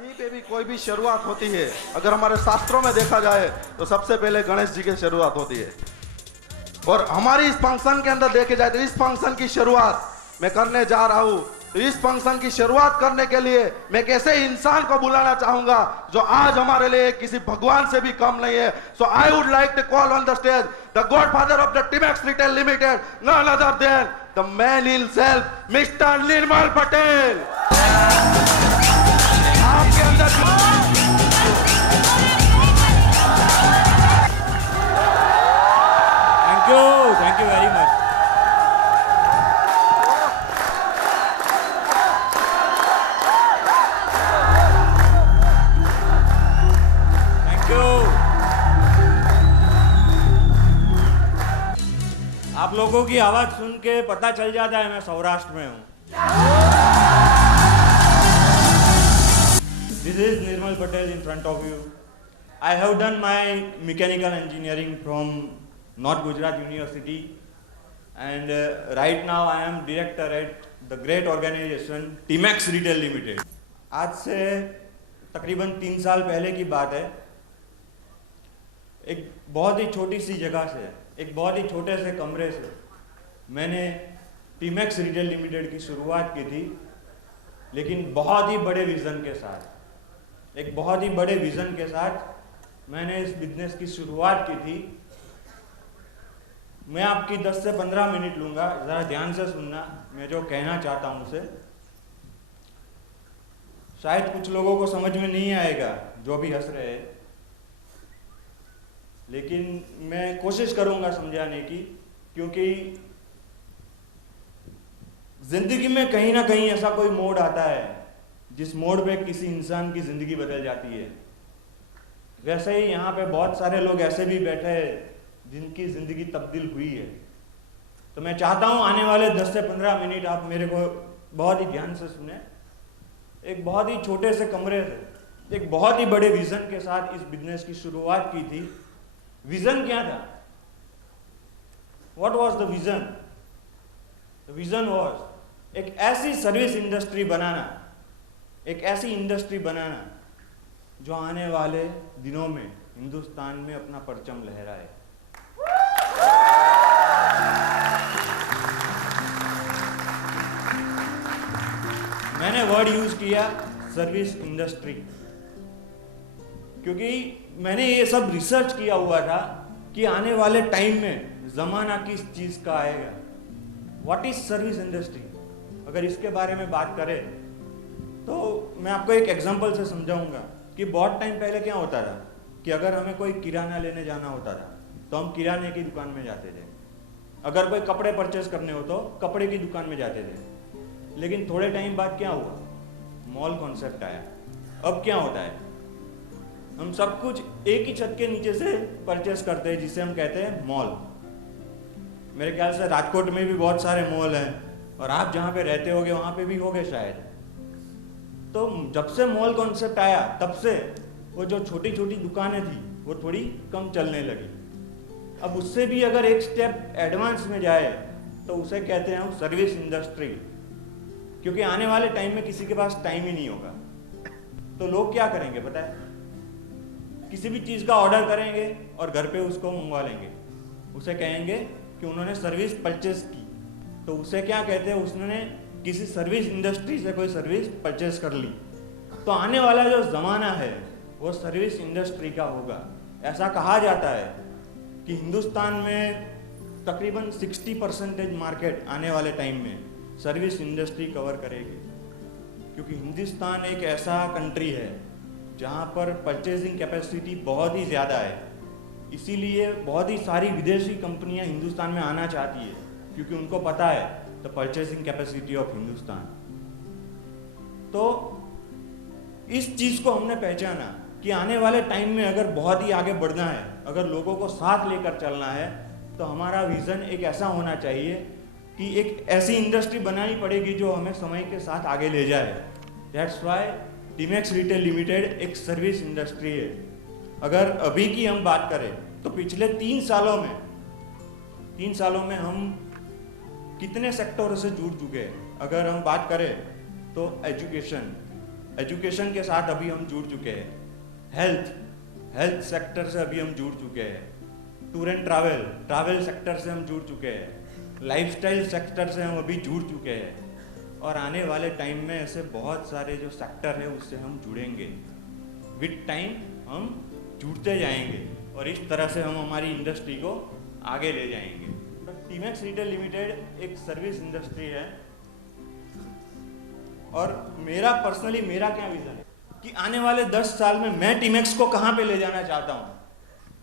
कहीं पे भी कोई भी शुरुआत होती है, अगर हमारे शास्त्रों में देखा जाए तो सबसे पहले गणेश जी की शुरुआत होती है। और हमारी इस फंक्शन के अंदर देखे जाए तो इस फंक्शन की शुरुआत मैं करने जा रहा हूं। तो इस फंक्शन की शुरुआत करने के लिए मैं कैसे इंसान को बुलाना चाहूंगा जो आज हमारे लिए किसी भगवान से भी कम नहीं है। So I would like to call on the stage the godfather of the Timax retail limited, none other than the man himself, mister Nirmal Patel. आपके अंदर thank you very much. Thank you. आप लोगों की आवाज सुन के पता चल जाता है मैं सौराष्ट्र में हूँ। This is Nirmal Patel in front of you. I have done my mechanical engineering from North Gujarat University, and right now I am director at the great organization Timex Retail Limited. आज से तकरीबन 3 साल पहले की बात है। एक बहुत ही छोटी सी जगह से, एक बहुत ही छोटे से कमरे से मैंने टीमैक्स रिटेल लिमिटेड की शुरुआत की थी, लेकिन बहुत ही बड़े विज़न के साथ, एक बहुत ही बड़े विज़न के साथ मैंने इस बिजनेस की शुरुआत की थी। मैं आपकी 10 से 15 मिनट लूँगा, ज़रा ध्यान से सुनना मैं जो कहना चाहता हूँ उसे। शायद कुछ लोगों को समझ में नहीं आएगा जो भी हंस रहे हैं, लेकिन मैं कोशिश करूँगा समझाने की, क्योंकि ज़िंदगी में कहीं ना कहीं ऐसा कोई मोड़ आता है जिस मोड़ पे किसी इंसान की ज़िंदगी बदल जाती है। वैसे ही यहाँ पे बहुत सारे लोग ऐसे भी बैठे हैं जिनकी ज़िंदगी तब्दील हुई है। तो मैं चाहता हूँ आने वाले 10 से 15 मिनट आप मेरे को बहुत ही ध्यान से सुने। एक बहुत ही छोटे से कमरे से एक बहुत ही बड़े विज़न के साथ इस बिजनेस की शुरुआत की थी। विज़न क्या था? What was the vision? The vision was एक ऐसी सर्विस इंडस्ट्री बनाना, एक ऐसी इंडस्ट्री बनाना जो आने वाले दिनों में हिंदुस्तान में अपना परचम लहराए। मैंने वर्ड यूज किया सर्विस इंडस्ट्री, क्योंकि मैंने ये सब रिसर्च किया हुआ था कि आने वाले टाइम में जमाना किस चीज का आएगा। What is service industry? अगर इसके बारे में बात करें तो मैं आपको एक एग्जांपल से समझाऊंगा कि बहुत टाइम पहले क्या होता था कि अगर हमें कोई किराना लेने जाना होता था तो हम किराने की दुकान में जाते थे। अगर कोई कपड़े परचेस करने हो तो कपड़े की दुकान में जाते थे। लेकिन थोड़े टाइम बाद क्या हुआ? मॉल कॉन्सेप्ट आया। अब क्या होता है? हम सब कुछ एक ही छत के नीचे से परचेस करते हैं, जिसे हम कहते हैं मॉल। मेरे ख्याल से राजकोट में भी बहुत सारे मॉल हैं, और आप जहाँ पे रहते होगे वहाँ पे भी होंगे शायद। तो जब से मॉल कॉन्सेप्ट आया तब से वो जो छोटी छोटी दुकानें थी वो थोड़ी कम चलने लगी। अब उससे भी अगर एक स्टेप एडवांस में जाए तो उसे कहते हैं सर्विस इंडस्ट्री, क्योंकि आने वाले टाइम में किसी के पास टाइम ही नहीं होगा। तो लोग क्या करेंगे पता है? किसी भी चीज़ का ऑर्डर करेंगे और घर पे उसको मंगवा लेंगे। उसे कहेंगे कि उन्होंने सर्विस परचेस की, तो उसे क्या कहते हैं? उसने किसी सर्विस इंडस्ट्री से कोई सर्विस परचेस कर ली। तो आने वाला जो ज़माना है वो सर्विस इंडस्ट्री का होगा। ऐसा कहा जाता है कि हिंदुस्तान में तकरीबन 60% मार्केट आने वाले टाइम में सर्विस इंडस्ट्री कवर करेगी, क्योंकि हिंदुस्तान एक ऐसा कंट्री है जहाँ पर परचेजिंग कैपेसिटी बहुत ही ज़्यादा है। इसीलिए बहुत ही सारी विदेशी कंपनियाँ हिंदुस्तान में आना चाहती है, क्योंकि उनको पता है the purchasing capacity of Hindustan. तो इस चीज़ को हमने पहचाना कि आने वाले टाइम में अगर बहुत ही आगे बढ़ना है, अगर लोगों को साथ लेकर चलना है, तो हमारा विज़न एक ऐसा होना चाहिए कि एक ऐसी इंडस्ट्री बनानी पड़ेगी जो हमें समय के साथ आगे ले जाए। That's why TMAX retail limited एक सर्विस इंडस्ट्री है। अगर अभी की हम बात करें तो पिछले 3 सालों में हम कितने सेक्टरों से जुड़ चुके हैं। अगर हम बात करें तो एजुकेशन, एजुकेशन के साथ अभी हम जुड़ चुके हैं, हेल्थ सेक्टर से अभी हम जुड़ चुके हैं, टूर एंड ट्रैवल सेक्टर से हम जुड़ चुके हैं, लाइफस्टाइल सेक्टर से हम अभी जुड़ चुके हैं, और आने वाले टाइम में ऐसे बहुत सारे जो सेक्टर है उससे हम जुड़ेंगे। विद टाइम हम जुड़ते जाएंगे और इस तरह से हम हमारी इंडस्ट्री को आगे ले जाएंगे। टीमैक्स रिटेल लिमिटेड एक सर्विस इंडस्ट्री है, और मेरा क्या विजन है कि आने वाले 10 साल में मैं टीमैक्स को कहाँ पे ले जाना चाहता हूँ।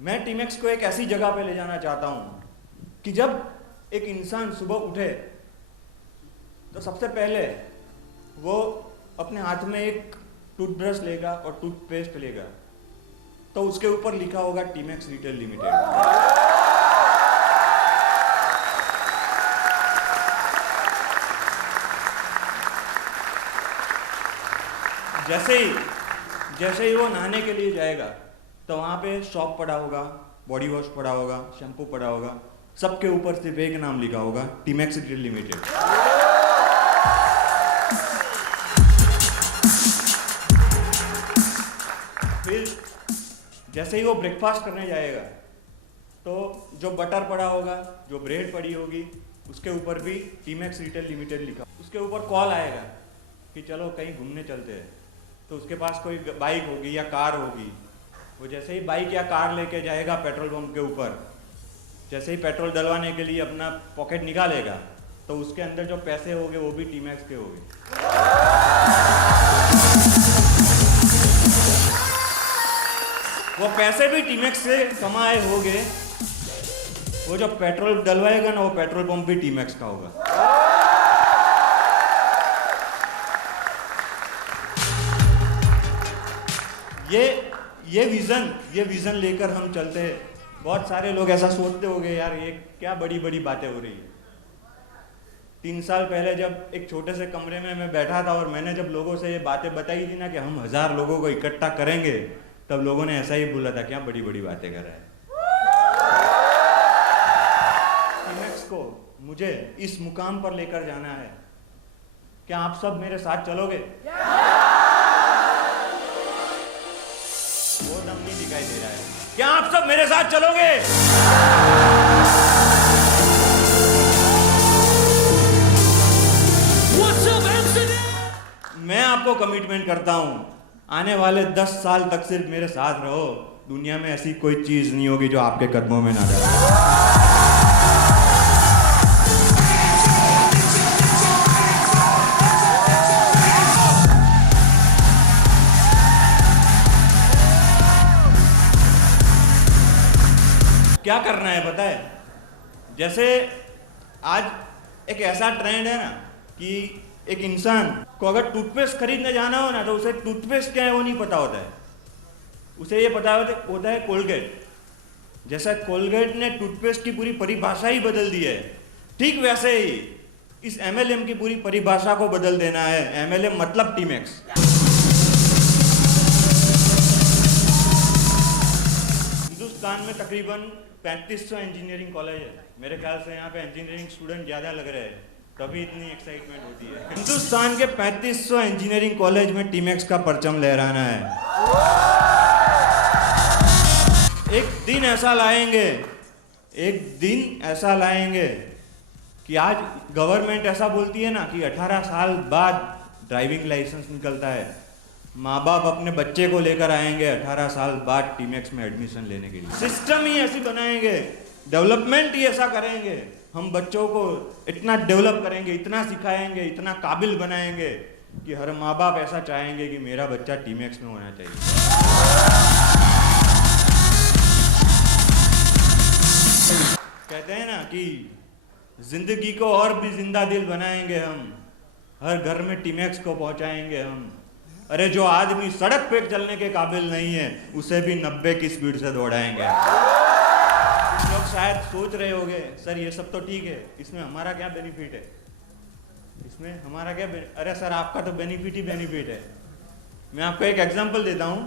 मैं टीमैक्स को एक ऐसी जगह पे ले जाना चाहता हूँ कि जब एक इंसान सुबह उठे तो सबसे पहले वो अपने हाथ में एक टूथब्रश लेगा और टूथपेस्ट लेगा, तो उसके ऊपर लिखा होगा टीमैक्स रिटेल लिमिटेड। जैसे ही वो नहाने के लिए जाएगा तो वहाँ पे शॉप पड़ा होगा, बॉडी वॉश पड़ा होगा, शैम्पू पड़ा होगा, सबके ऊपर सिर्फ एक नाम लिखा होगा, टीमैक्स रिटेल लिमिटेड। फिर जैसे ही वो ब्रेकफास्ट करने जाएगा तो जो बटर पड़ा होगा, जो ब्रेड पड़ी होगी, उसके ऊपर भी टीमैक्स रिटेल लिमिटेड लिखा। उसके ऊपर कॉल आएगा कि चलो कहीं घूमने चलते हैं, तो उसके पास कोई बाइक होगी या कार होगी, वो जैसे ही बाइक या कार लेके जाएगा पेट्रोल पंप के ऊपर, जैसे ही पेट्रोल डलवाने के लिए अपना पॉकेट निकालेगा तो उसके अंदर जो पैसे होंगे वो भी टीमैक्स के होंगे। वो पैसे भी टीमैक्स से कमाए होंगे, वो जो पेट्रोल डलवाएगा ना वो पेट्रोल पंप भी टीमैक्स का होगा। ये विजन लेकर हम चलते हैं। बहुत सारे लोग ऐसा सोचते होंगे, यार ये क्या बड़ी बड़ी बातें हो रही है। 3 साल पहले जब एक छोटे से कमरे में मैं बैठा था और मैंने जब लोगों से ये बातें बताई थी ना कि हम 1000 लोगों को इकट्ठा करेंगे, तब लोगों ने ऐसा ही बोला था, क्या बड़ी बड़ी बातें कर रहा है। टीमैक्स को मुझे इस मुकाम पर लेकर जाना है। क्या आप सब मेरे साथ चलोगे? वो दम नहीं दिखाई दे रहा है। क्या आप सब मेरे साथ चलोगे? मैं आपको कमिटमेंट करता हूं, आने वाले 10 साल तक सिर्फ मेरे साथ रहो। दुनिया में ऐसी कोई चीज नहीं होगी जो आपके कदमों में ना जाए। क्या करना है पता है? जैसे आज एक ऐसा ट्रेंड है ना कि एक इंसान को अगर टूथपेस्ट खरीदने जाना हो ना तो उसे टूथपेस्ट क्या है वो नहीं पता होता है। उसे ये पता होता है कोलगेट। जैसा कोलगेट ने टूथपेस्ट की पूरी परिभाषा ही बदल दी है, ठीक वैसे ही इस MLM की पूरी परिभाषा को बदल देना है। MLM मतलब टीमैक्स। हिंदुस्तान में तकरीबन 3500 इंजीनियरिंग कॉलेज है। मेरे ख्याल से यहाँ पे इंजीनियरिंग स्टूडेंट ज़्यादा लग रहे हैं, तभी इतनी एक्साइटमेंट होती है। हिंदुस्तान के 3500 इंजीनियरिंग कॉलेज में टीमैक्स का परचम लहराना है। एक दिन ऐसा लाएंगे कि आज गवर्नमेंट ऐसा बोलती है ना कि 18 साल बाद ड्राइविंग लाइसेंस निकलता है। माँ बाप अपने बच्चे को लेकर आएंगे 18 साल बाद टीमैक्स में एडमिशन लेने के लिए। सिस्टम ही ऐसी बनाएंगे, डेवलपमेंट ही ऐसा करेंगे, हम बच्चों को इतना डेवलप करेंगे, इतना सिखाएंगे, इतना काबिल बनाएंगे कि हर माँ बाप ऐसा चाहेंगे कि मेरा बच्चा टीमैक्स में होना चाहिए। कहते हैं ना कि जिंदगी को और भी जिंदा दिल बनाएंगे हम, हर घर में टीमैक्स को पहुंचाएंगे हम। अरे जो आदमी सड़क पे चलने के काबिल नहीं है उसे भी 90 की स्पीड से दौड़ाएंगे। लोग शायद सोच रहे होंगे, सर ये सब तो ठीक है, इसमें हमारा क्या बेनिफिट है? इसमें हमारा क्या अरे सर आपका तो बेनिफिट ही बेनिफिट है। मैं आपको एक एग्जांपल देता हूँ।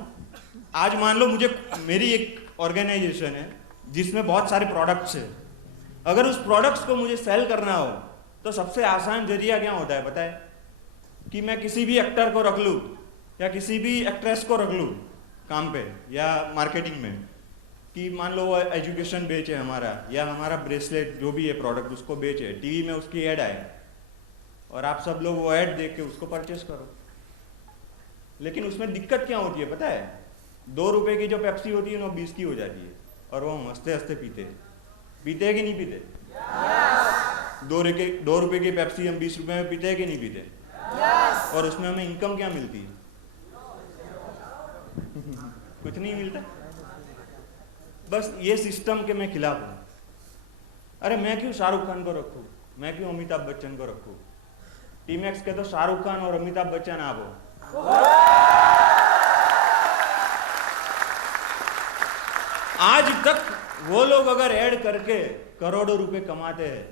आज मान लो मेरी एक ऑर्गेनाइजेशन है जिसमें बहुत सारे प्रोडक्ट्स है। अगर उस प्रोडक्ट्स को मुझे सेल करना हो तो सबसे आसान जरिया क्या होता है पता है? कि मैं किसी भी एक्टर को रख लूँ, या किसी भी एक्ट्रेस को रख लूँ काम पे या मार्केटिंग में, कि मान लो वो एजुकेशन बेचे हमारा, या हमारा ब्रेसलेट जो भी है प्रोडक्ट उसको बेचे, टीवी में उसकी ऐड आए और आप सब लोग वो ऐड देख के उसको परचेस करो। लेकिन उसमें दिक्कत क्या होती है पता है? 2 रुपए की जो पेप्सी होती है वो 20 की हो जाती है और वो हंसते हंसते पीते हैं कि नहीं पीते? 2 रुपए की पेप्सी हम 20 रुपए में पीते हैं कि नहीं पीते? और उसमें हमें इनकम क्या मिलती है? कुछ नहीं मिलता। बस ये सिस्टम के मैं खिलाफ हूं। अरे मैं क्यों शाहरुख खान को रखूं? मैं क्यों अमिताभ बच्चन को रखूं? टीमैक्स के तो शाहरुख खान और अमिताभ बच्चन आप हो। आज तक वो लोग अगर ऐड करके करोड़ों रुपए कमाते हैं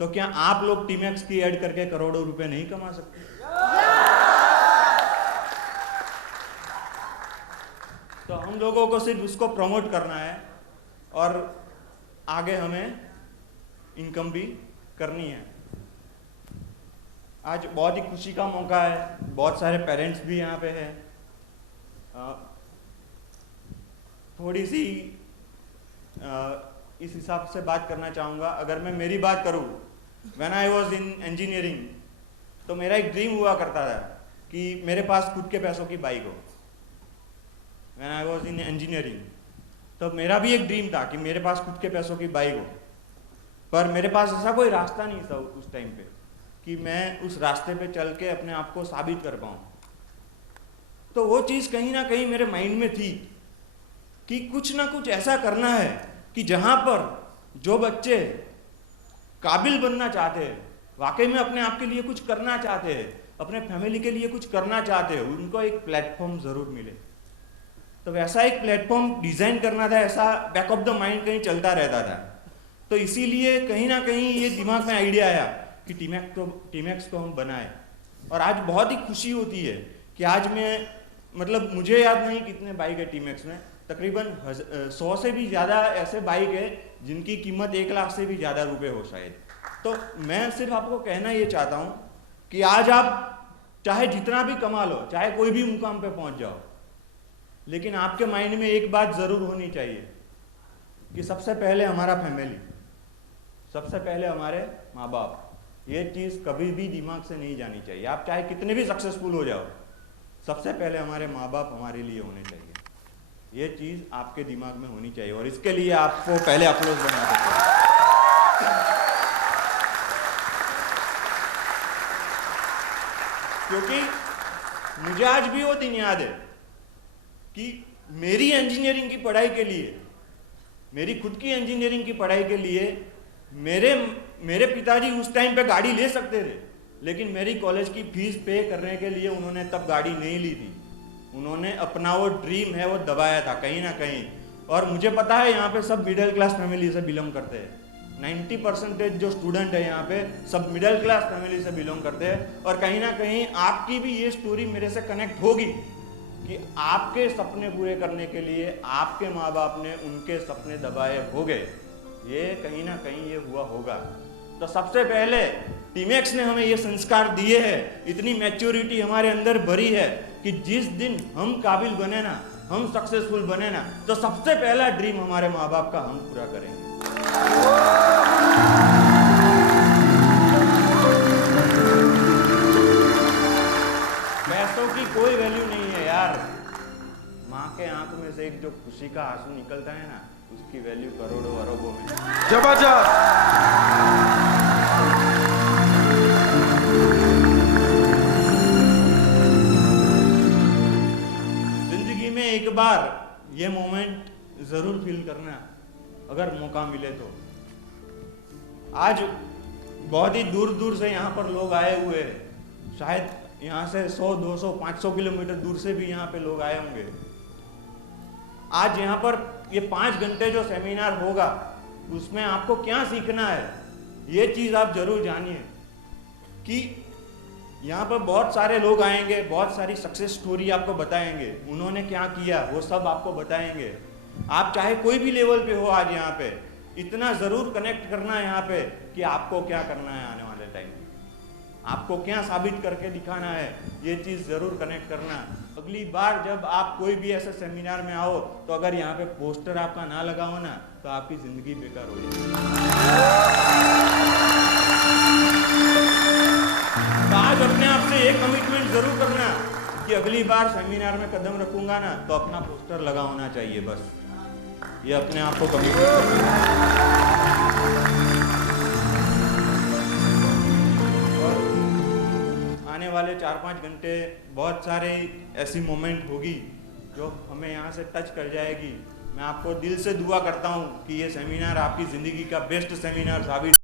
तो क्या आप लोग टीमैक्स की ऐड करके करोड़ों रुपए नहीं कमा सकते? तो हम लोगों को सिर्फ उसको प्रमोट करना है और आगे हमें इनकम भी करनी है। आज बहुत ही खुशी का मौका है, बहुत सारे पेरेंट्स भी यहाँ पे हैं। थोड़ी सी इस हिसाब से बात करना चाहूँगा। अगर मैं मेरी बात करूँ, when I was in engineering, तो मेरा एक ड्रीम हुआ करता था कि मेरे पास खुद के पैसों की बाइक हो। When I was in engineering तो मेरा भी एक ड्रीम था कि मेरे पास खुद के पैसों की बाइक हो, पर मेरे पास ऐसा कोई रास्ता नहीं था उस टाइम पे कि मैं उस रास्ते पे चल के अपने आप को साबित कर पाऊँ। तो वो चीज़ कहीं ना कहीं मेरे माइंड में थी कि कुछ ना कुछ ऐसा करना है कि जहाँ पर जो बच्चे काबिल बनना चाहते हैं, वाकई में अपने आप के लिए कुछ करना चाहते हैं, अपने फैमिली के लिए कुछ करना चाहते हैं, उनको एक प्लेटफॉर्म ज़रूर मिले। तो वैसा एक प्लेटफॉर्म डिज़ाइन करना था, ऐसा बैक ऑफ द माइंड कहीं चलता रहता था। तो इसीलिए कहीं ना कहीं ये दिमाग में आइडिया आया कि टीमैक्स को हम बनाए। और आज बहुत ही खुशी होती है कि आज मैं, मतलब मुझे याद नहीं कितने बाइक है टीमैक्स में, तकरीबन 100 से भी ज़्यादा ऐसे बाइक है जिनकी कीमत 1 लाख से भी ज़्यादा रुपए हो शायद। तो मैं सिर्फ आपको कहना ये चाहता हूँ कि आज आप चाहे जितना भी कमा लो, चाहे कोई भी मुकाम पे पहुँच जाओ, लेकिन आपके माइंड में एक बात ज़रूर होनी चाहिए कि सबसे पहले हमारा फैमिली, सबसे पहले हमारे माँ बाप। ये चीज़ कभी भी दिमाग से नहीं जानी चाहिए। आप चाहे कितने भी सक्सेसफुल हो जाओ, सबसे पहले हमारे माँ बाप हमारे लिए होने चाहिए। ये चीज़ आपके दिमाग में होनी चाहिए और इसके लिए आपको पहले अप्रोच बनना चाहिए। क्योंकि मुझे आज भी वो दिन याद है कि मेरी इंजीनियरिंग की पढ़ाई के लिए, मेरी खुद की इंजीनियरिंग की पढ़ाई के लिए मेरे पिताजी उस टाइम पे गाड़ी ले सकते थे, लेकिन मेरी कॉलेज की फीस पे करने के लिए उन्होंने तब गाड़ी नहीं ली थी। उन्होंने अपना वो ड्रीम है वो दबाया था कहीं ना कहीं। और मुझे पता है यहाँ पे सब मिडिल क्लास फैमिली से बिलोंग करते हैं। 90% जो स्टूडेंट है यहाँ पे सब मिडिल क्लास फैमिली से बिलोंग करते हैं। और कहीं ना कहीं आपकी भी ये स्टोरी मेरे से कनेक्ट होगी कि आपके सपने पूरे करने के लिए आपके माँ बाप ने उनके सपने दबाए होंगे। ये कहीं ना कहीं ये हुआ होगा। तो सबसे पहले टीमैक्स ने हमें ये संस्कार दिए हैं, इतनी मैच्योरिटी हमारे अंदर भरी है कि जिस दिन हम काबिल बने ना, हम सक्सेसफुल बने ना, तो सबसे पहला ड्रीम हमारे माँ बाप का हम पूरा करेंगे। पैसों की कोई वैल्यू नहीं है यार। माँ के आंख में से एक जो खुशी का आंसू निकलता है ना, उसकी वैल्यू करोड़ों अरबों में। जबरदस्त। जिंदगी में एक बार ये मोमेंट जरूर फील करना, अगर मौका मिले तो। आज बहुत ही दूर दूर से यहाँ पर लोग आए हुए हैं, शायद यहाँ से 100, 200, 500 किलोमीटर दूर से भी यहाँ पे लोग आए होंगे। आज यहाँ पर ये 5 घंटे जो सेमिनार होगा उसमें आपको क्या सीखना है, ये चीज़ आप जरूर जानिए कि यहाँ पर बहुत सारे लोग आएंगे, बहुत सारी सक्सेस स्टोरी आपको बताएंगे, उन्होंने क्या किया वो सब आपको बताएंगे। आप चाहे कोई भी लेवल पे हो, आज यहाँ पे इतना ज़रूर कनेक्ट करना है यहाँ पे कि आपको क्या करना है आने वाले टाइम में। आपको क्या साबित करके दिखाना है, ये चीज़ ज़रूर कनेक्ट करना। अगली बार जब आप कोई भी ऐसे सेमिनार में आओ तो अगर यहाँ पे पोस्टर आपका ना लगा हो ना तो आपकी ज़िंदगी बेकार हो जाएगी। तो आज अपने आप से एक कमिटमेंट ज़रूर करना कि अगली बार सेमिनार में कदम रखूंगा ना तो अपना पोस्टर लगा होना चाहिए, बस ये अपने आप को कमिटमेंट। आने वाले 4-5 घंटे बहुत सारे ऐसी मोमेंट होगी जो हमें यहाँ से टच कर जाएगी। मैं आपको दिल से दुआ करता हूँ कि ये सेमिनार आपकी ज़िंदगी का बेस्ट सेमिनार साबित